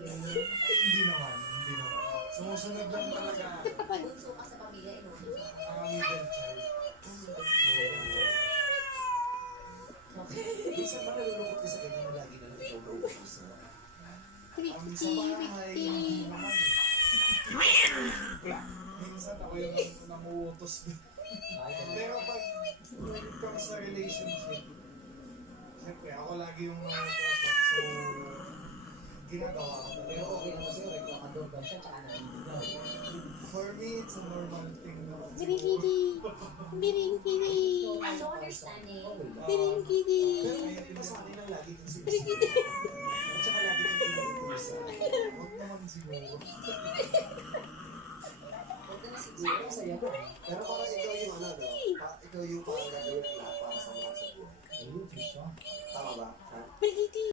Hindi naman, hindi naman. Sumusunod lang talaga. Bunso ka sa pamilya, Middle child. Minsan ba nalulungkot ka sa ganyan na lagi na lang ikaw nauubos na? Sa bahay, hindi naman. Minsan ako yung namuutos. Pero pag when it comes sa relationship, siyempre ako lagi yung namuutos. So, ginagawa ko. Pero okay naman sa'yo, reklamador daw siya, tsaka naninigaw. For me, it's a normal thing na. Also understanding. Pero ayun pa sa akin lang lagi kang sinisisi. At saka lagi kang pinupusa. Huwag naman siguro. Huwag na siguro. Siguro masaya ka. Pero parang ikaw yung ano, no? Ikaw yung parang gagawin lahat para sa mga sa buhay. Ayun, siya.